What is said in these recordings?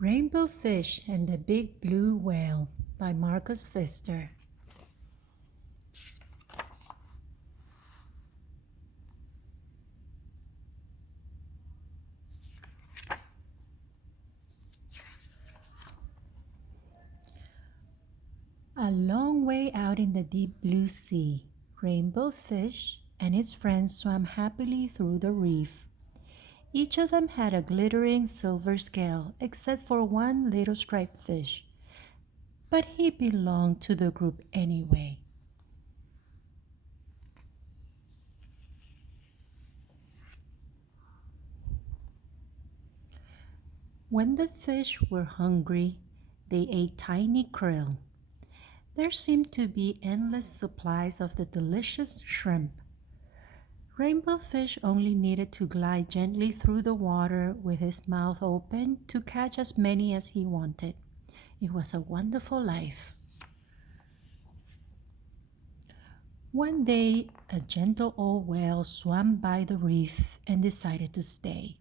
Rainbow Fish and the Big Blue Whale by Marcus Pfister. A long way out in the deep blue sea, Rainbow Fish and his friends swam happily through the reef. Each of them had a glittering silver scale, except for one little striped fish. But he belonged to the group anyway. When the fish were hungry, they ate tiny krill. There seemed to be endless supplies of the delicious shrimp. Rainbow Fish only needed to glide gently through the water with his mouth open to catch as many as he wanted. It was a wonderful life. One day, a gentle old whale swam by the reef and decided to stay.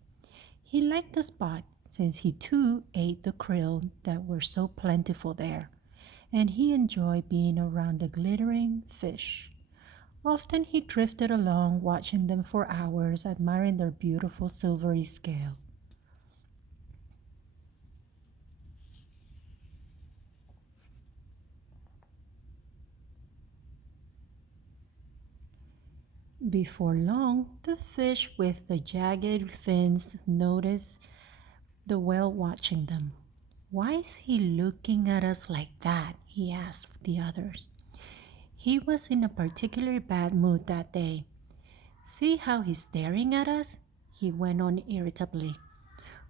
He liked the spot since he too ate the krill that were so plentiful there, and he enjoyed being around the glittering fish. Often he drifted along, watching them for hours, admiring their beautiful silvery scale. Before long, the fish with the jagged fins noticed the whale watching them. "Why is he looking at us like that?" he asked the others. He was in a particularly bad mood that day. "See how he's staring at us?" he went on irritably.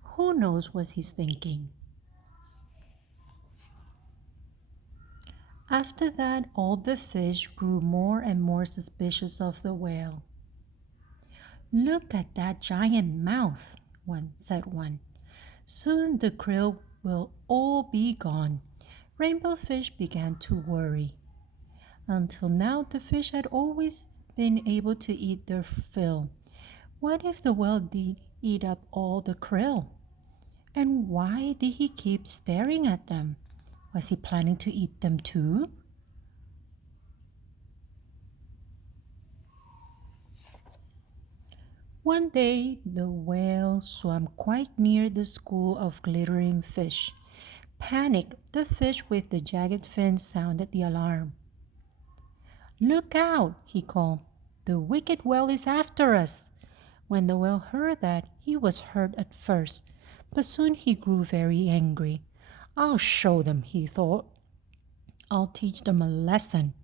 "Who knows what he's thinking?" After that, all the fish grew more and more suspicious of the whale. "Look at that giant mouth," said one. "Soon the krill will all be gone." Rainbow Fish began to worry. Until now, the fish had always been able to eat their fill. What if the whale did eat up all the krill? And why did he keep staring at them? Was he planning to eat them too? One day, the whale swam quite near the school of glittering fish. Panicked, the fish with the jagged fins sounded the alarm. "Look out!" he called. "The wicked whale is after us." When the whale heard that, he was hurt at first, but soon he grew very angry. "I'll show them," he thought. "I'll teach them a lesson."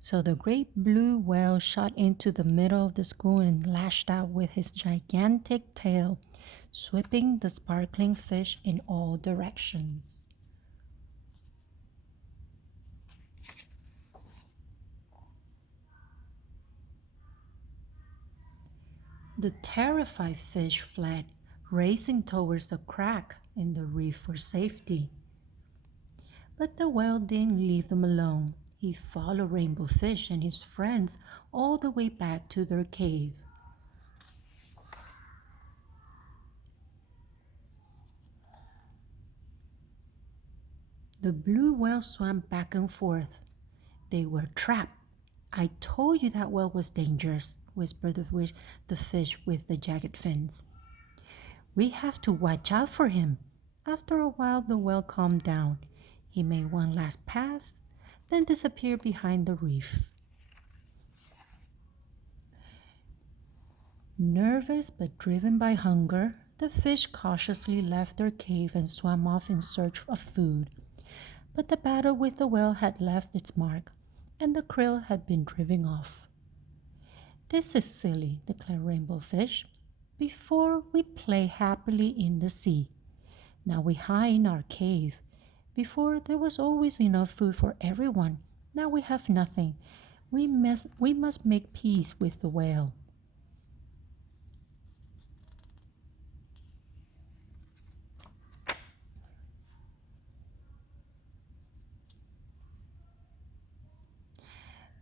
So the great blue whale shot into the middle of the school and lashed out with his gigantic tail, sweeping the sparkling fish in all directions. The terrified fish fled, racing towards a crack in the reef for safety. But the whale didn't leave them alone. He followed Rainbow Fish and his friends all the way back to their cave. The blue whale swam back and forth. They were trapped. "I told you that whale was dangerous," whispered the fish with the jagged fins. "We have to watch out for him." After a while, the whale calmed down. He made one last pass, then disappeared behind the reef. Nervous but driven by hunger, the fish cautiously left their cave and swam off in search of food. But the battle with the whale had left its mark, and the krill had been driven off. "This is silly," declared Rainbow Fish. "Before we play happily in the sea. Now we hide in our cave. Before there was always enough food for everyone. Now we have nothing. We must make peace with the whale."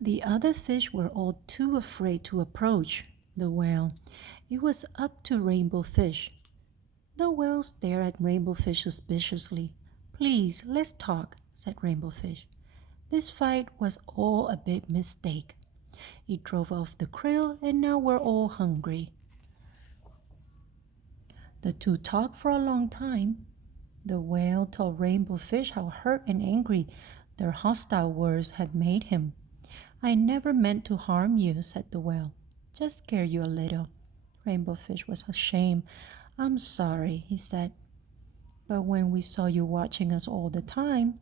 The other fish were all too afraid to approach the whale. It was up to Rainbow Fish. The whale stared at Rainbow Fish suspiciously. "Please, let's talk," said Rainbow Fish. "This fight was all a big mistake. It drove off the krill and now we're all hungry." The two talked for a long time. The whale told Rainbow Fish how hurt and angry their hostile words had made him. "I never meant to harm you," said the whale. "Just scare you a little." Rainbow Fish was ashamed. "I'm sorry," he said. "But when we saw you watching us all the time,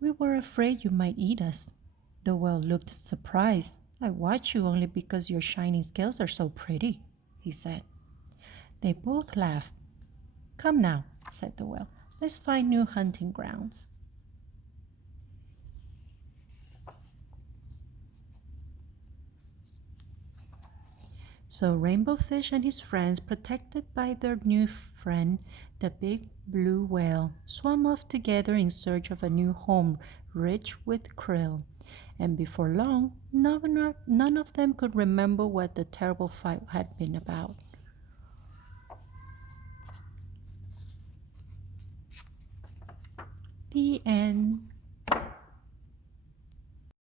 we were afraid you might eat us." The whale looked surprised. "I watch you only because your shining scales are so pretty," he said. They both laughed. "Come now," said the whale. "Let's find new hunting grounds." So Rainbow Fish and his friends, protected by their new friend, the big blue whale, swam off together in search of a new home rich with krill. And before long, none of them could remember what the terrible fight had been about. The end.